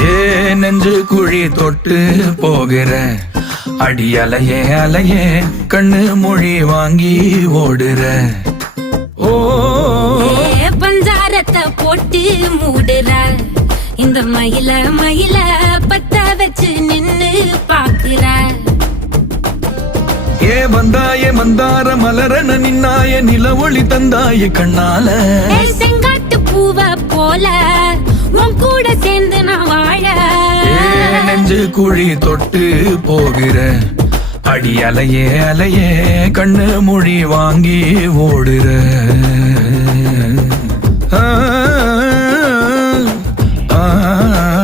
ஏ நெஞ்சு குழி தொட்டு போகிற அடி அலையே அலையே கண்ணு மொழி வாங்கி ஓடுற. ஓ பஞ்சாரத்தை போட்டு மூடுற இந்த மயில மயில பத்த வச்சு நின்னு பாக்குற. ஏ வந்தாய மந்தார மலரன நின்னாய நில ஒளி தந்தாய கண்ணால. செங்காட்டு பூவ போல உன் கூட சேர்ந்து நான் வாழ. நெஞ்சு குழி தொட்டு போகிற அடி அலையே அலையே கண்ணு மொழி வாங்கி ஓடுற. ஆ ஆ